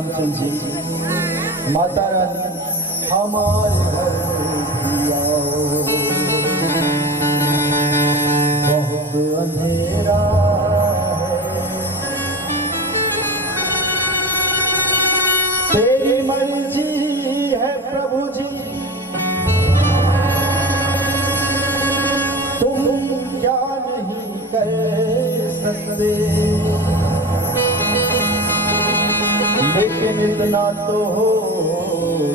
रामचंद्र जी, माता रानी हमारे घर आओ, बहुत अंधेरा है, तेरी मर्जी है प्रभु जी, तुम क्या नहीं कर सकते, लेकिन इतना तो हो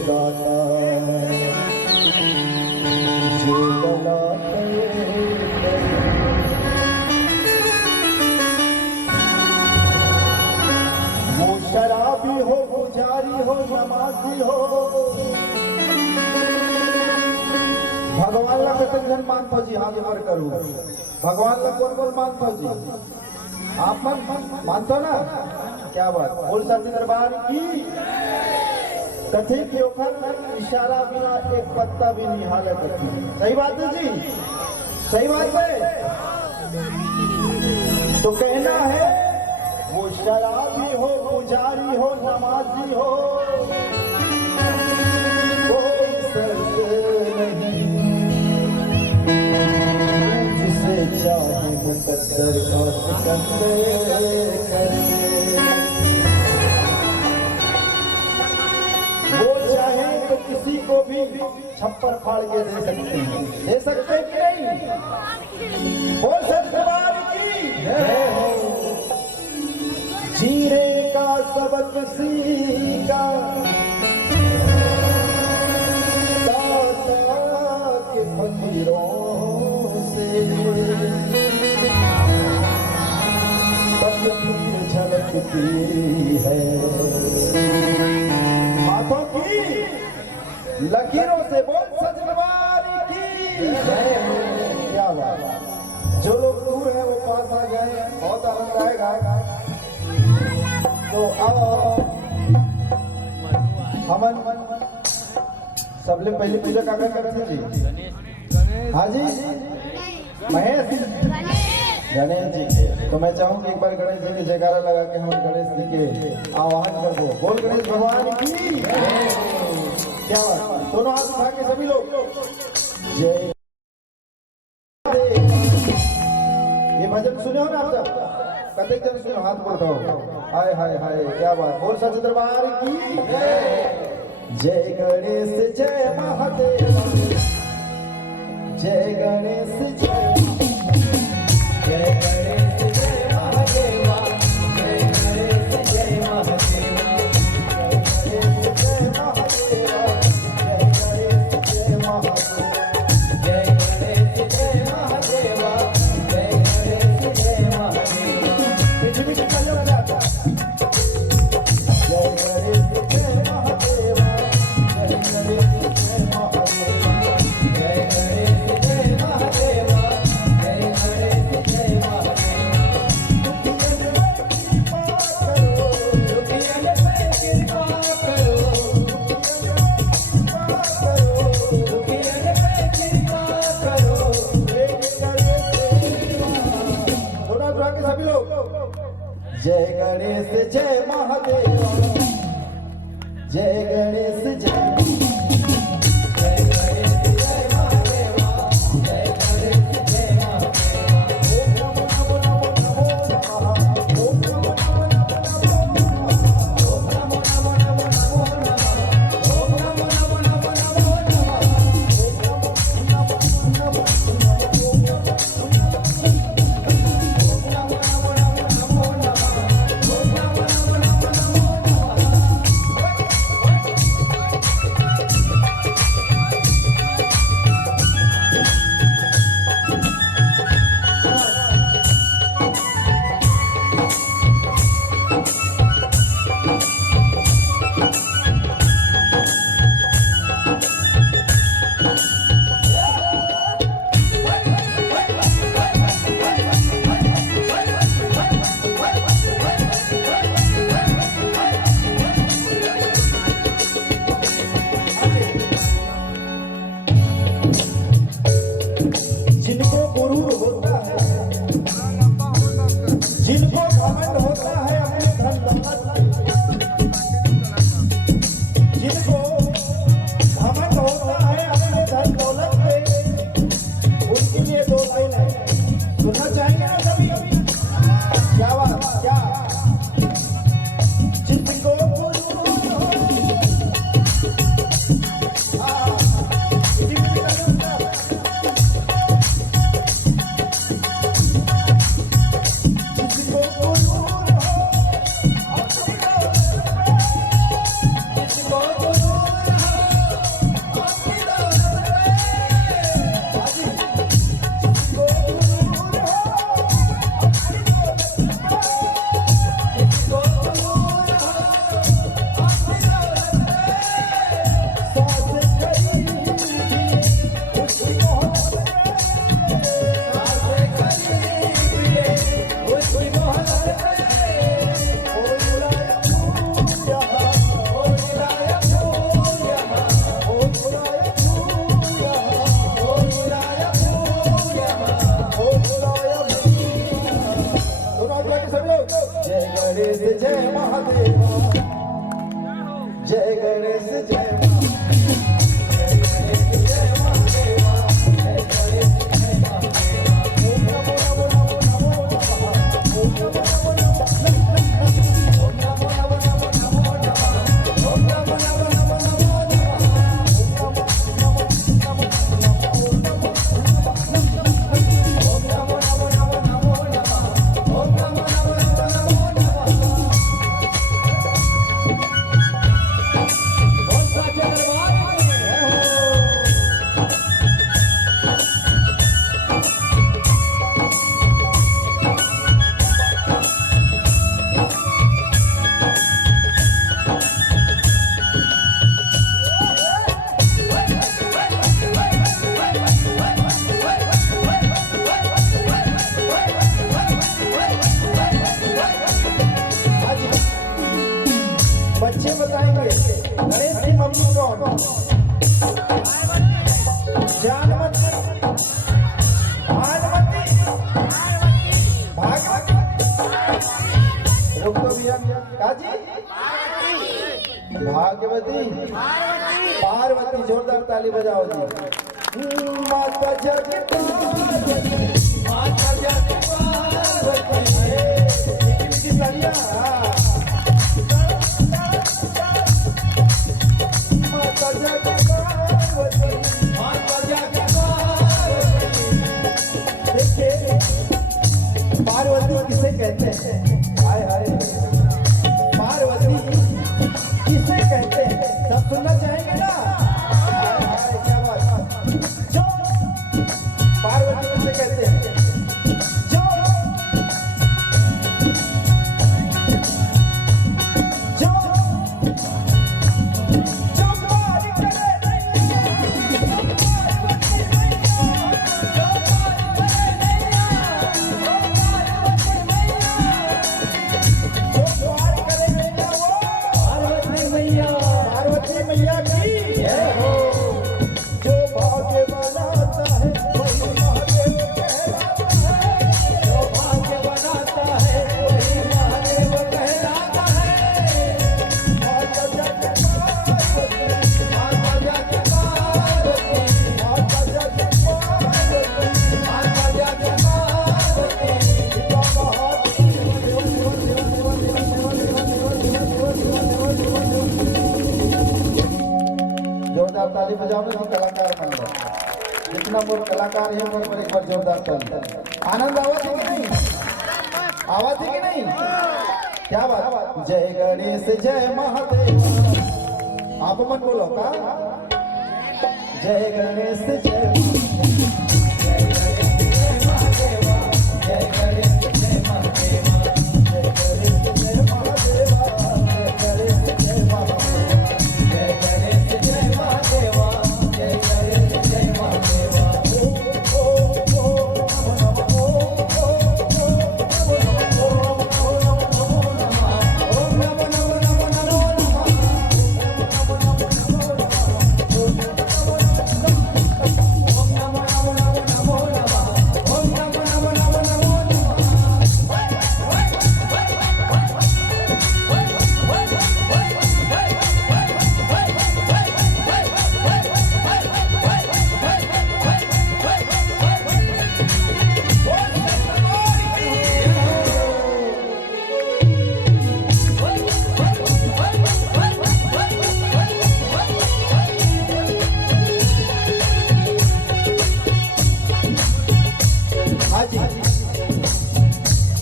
दाता जो गला वो शराबी हो, पुजारी हो, नमाजी हो, भगवानला कतक जन मानतो जी, हाथ वर करू, भगवानला कोण मानतो जी, आप मानतो ना, क्या बात, बोल साची दरबार की कथे के इशारा बिना एक पत्ता भी नहीं हाला करती, सही बात है जी, सही बात है। तो कहना है वो शराबी हो, पुजारी हो, नमाजी हो, कोई सर्द नहीं, जिसे चाहे मुकद्दर का सिकंदर करे, वो चाहे तो किसी को भी छप्पर फाड़ के दे सकते हैं, दे सकते कि नहीं, बोल सतबार की जीने का सबक सीखा दाता के फकीरों से, तकदीर झलकती है हाथों की लकीरों से, बोल सजनवारी की क्या बात, जो लोग दूर है वो पास आ गए, बहुत आनंद आएगा। तो अब हमन सबले पहले पूजा काका करते जी, हाँ जी महेश गणेश जी के, तो मैं चाहूंगी एक बार गणेश जी की जयकारा लगा के हम गणेश जी के आह्वान कर दो, बोल गणेश भगवान की क्या बात, दोनों हाथ उठा के सभी लोग जय। ये भजन सुने हो ना आप सब, कतेक जन सुने, हाथ उठाओ, हाय हाय हाय क्या बात, बोल सच दरबार की जय गणेश जय महादेव, जय गणेश जय गणेश जय महादेवा, जय गणेश जय महादेवा, जय गणेश जय महादेवा, जय गणेश जय महादेवा, जय गणेश जय महादेवा, पृथ्वी के कल जाता, जय गणेश जय महादेवा, जय गणेश जय महादेवा, जय गणेश जय महादेवा, जय गणेश जय जय गणेश जय महादेव, जय गणेश जय गणेश जय महादेवा, जय गणेश जय बच्चे बताएंगे गणेश की मम्मी कौन? जानवती, भागवती, भागवती, रुक तो भैया काजी, भागवती, पार्वती, जोरदार ताली बजाओ जी। माता जग पार्वती, माता जग पार्वती, इनकी तालियां पार्वती किसे कहते हैं? हाय हाय, पार्वती किसे कहते हैं? सब सुनना चाहेंगे ना? हाय हाय, क्या बात। जो पार्वती किसे कहते हैं? जो जो जोरदार ताली बजाओ ना, कलाकार बन गए। जितना मोर कलाकार है उन पर एक बार जोरदार ताली। आनंद आवाज है कि नहीं? आवाज है कि नहीं? क्या बात। जय गणेश जय महादेव, आप मन बोलो का जय गणेश जय महादेवा, जय गणेश जय महादेवा, जय गणेश जय महादेवा, जय गणेश जय महादेवा, जय गणेश जय महादेवा, जय गणेश जय महादेवा। ओ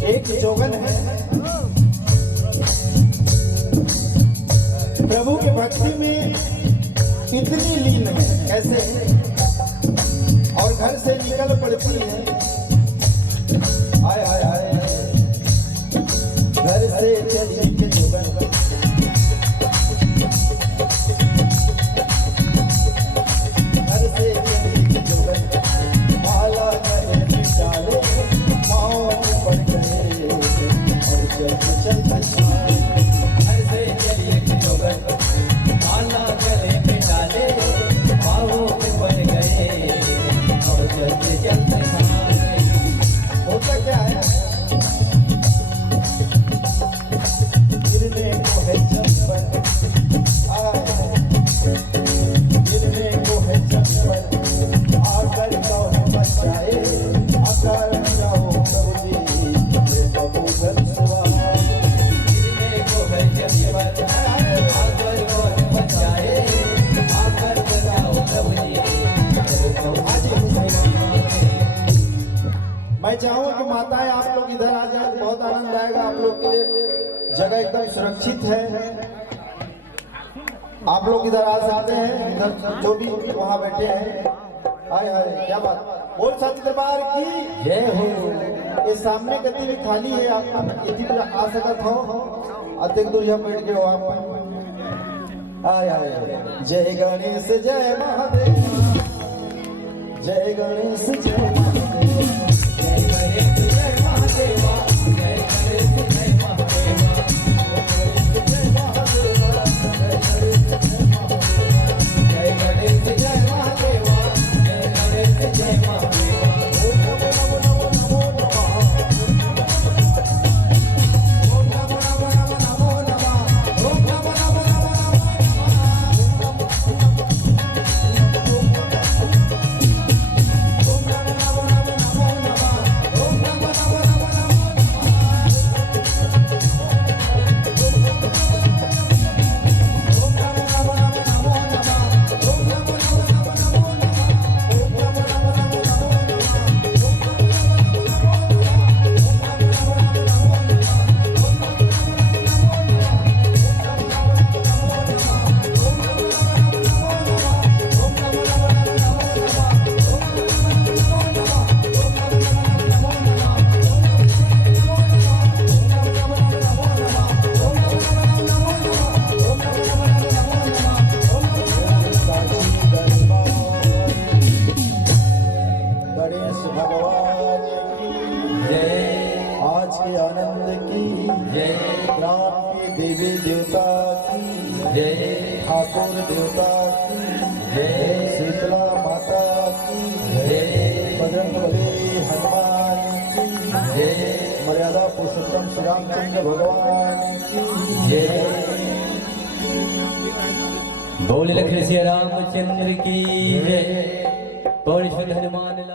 एक जोगन है, प्रभु की भक्ति में इतनी लीन है, कैसे और घर से निकल पड़ती है। हाय हाय हाय, घर से चली के जोगन, घर से चली के जोगन, माला गले में डाले, पाँव में पड़ गए और चलते चलते घर से चलिए के जोगन, माला गले में डाले, पाँव में पड़ गए और चलते चलते। होता क्या है, चाहूँ कि माताएं आप लोग इधर आ जाए, बहुत आनंद आएगा आप लोग के लिए। जगह एकदम सुरक्षित है, आप लोग इधर आ सकते हैं, इधर जो भी वहाँ बैठे हैं। हाय हाय क्या बात, बोल सच दरबार की जय हो। ये सामने गति भी खाली है, आप यदि आ सकत हो अधिक दूर यहाँ बैठ गए हो आप। हाय हाय जय गणेश जय महादेव, जय गणेश जय महादेव, जय गणेश जय महादेवा, जय गणेश जय महादेवा, जय महादेवा, जय गणेश जय महादेवा, जय गणेश जय महादेवा। ओम नमो नमो नमो नमः, ओम नमो नमो नमो नमः, ओम नमो नमो देवी देवता की जय, ठाकुर देवता की जय, शीतला माता की जय, बजरंगबली हनुमान की जय, मर्यादा पुरुषोत्तम श्री रामचंद्र भगवान की जय। बोल लखन श्री रामचंद्र की जय। पवन हनुमान।